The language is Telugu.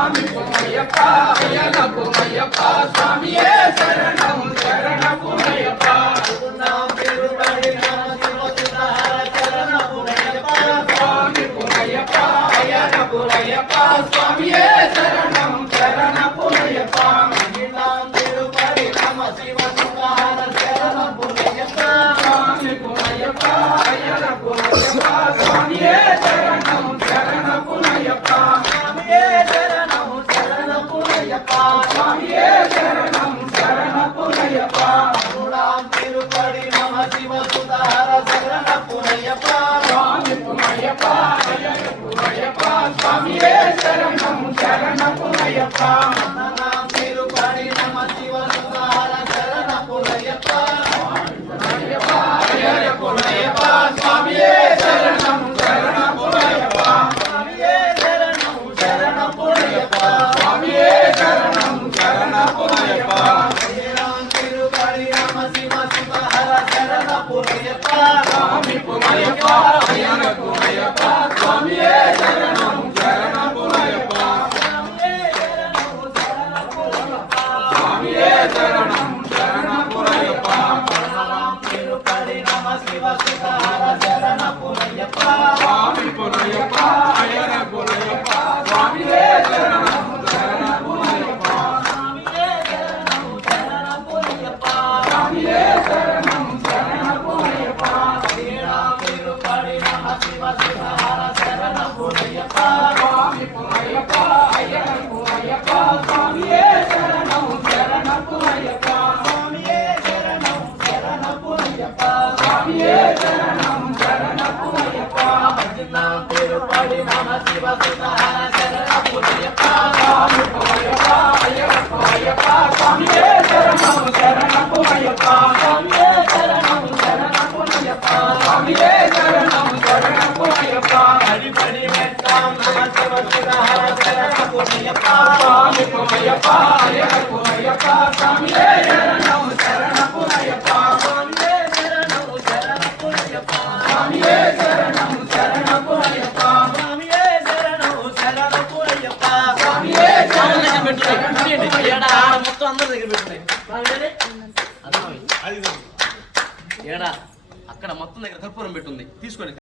స్వామి పుమయ్యప్ప అయ్యన పుమయ్యప్ప స్వామియే శరణం శరణ పుమయ్యప్ప స్వామి పుమయ్యప్ప అయ్యన పుమయ్యప్ప స్వామియే శరణం శరణ పుమయ్యప్ప స్వామి పుమయ్యప్ప అయ్యన పుమయ్యప్ప స్వామియే శరణం శరణ పుమయ్యప్ప స్వామియే శరణం శరణ పుమయ్యప్ప స్వామియే శరణం శరణ పుమయ్యప్ప తిరుపడి నమ శివ సుధార శరణ పుమయ్యప్ప స్వామి పుమయ్యప్ప అయ్యన పుమయ్యప్ప స్వామియే శరణం శరణ పుమయ్యప్ప తిరుపడి నమ శివ సుధార శరణ పుమయ్యప్ప పుమయ్యప్ప స్వామియే శరణం శరణ పుమయ్యప్ప స్వామియే శరణం శరణ పుమయ్యప్ప స్వామియే శరణం శరణ పుమయ్యప్ప తిరుపడి నమ శివ సుధార శరణ పుమయ్యప్ప స్వామి పుమయ్యప్ప అయ్యన పుమయ్యప్ప స్వామియే శరణం శరణ పుమయ్యప్ప స్వామియే శరణం శరణ పుమయ్యప్ప తిరుపడి నమ శివ సుధార శరణ పుమయ్యప్ప స్వామి పుమయ్యప్ప అయ్యన పుమయ్యప్ప స్వామియే శరణం శరణ పుమయ్యప్ప స్వామియే శరణం శరణ పుమయ్యప్ప తిరుపడి నమ శివ సుధార శరణ పుమయ్యప్ప స్వామి పుమయ్యప్ప అయ్యన పుమయ్యప్ప స్వామియే శరణం శరణ పుమయ్యప్ప స్వామియే శరణం శరణ పుమయ్యప్ప స్వామియే శరణం శరణ పుమయ్యప్ప తిరుపడి నమ శివ సుధార శరణ పుమయ్యప్ప స్వామి పుమయ్యప్ప అయ్యన పుమయ్యప్ప స్వామియే శరణం శరణ పుమయ్యప్ప స్వామియే శరణం శరణ పుమయ్యప్ప స్వామియే శరణం శరణ పుమయ్యప్ప హరిపడి వెంకటం నమ శివ సుధార శరణ పుమయ్యప్ప స్వామి పుమయ్యప్ప అయ్యన పుమయ్యప్ప స్వామియే శరణం శరణ పుమయ్యప్ప స్వామియే శరణం శరణ పుమయ్యప్ప స్వామియే శరణం శరణ పుమయ్యప్ప స్వామియే శరణం శరణ పుమయ్యప్ప స్వామియే శరణం శరణ మొత్తం అందరి దగ్గర పెట్టున్నాయి ఏడా అక్కడ మొత్తం దగ్గర కర్పూరం పెట్టుంది తీసుకొని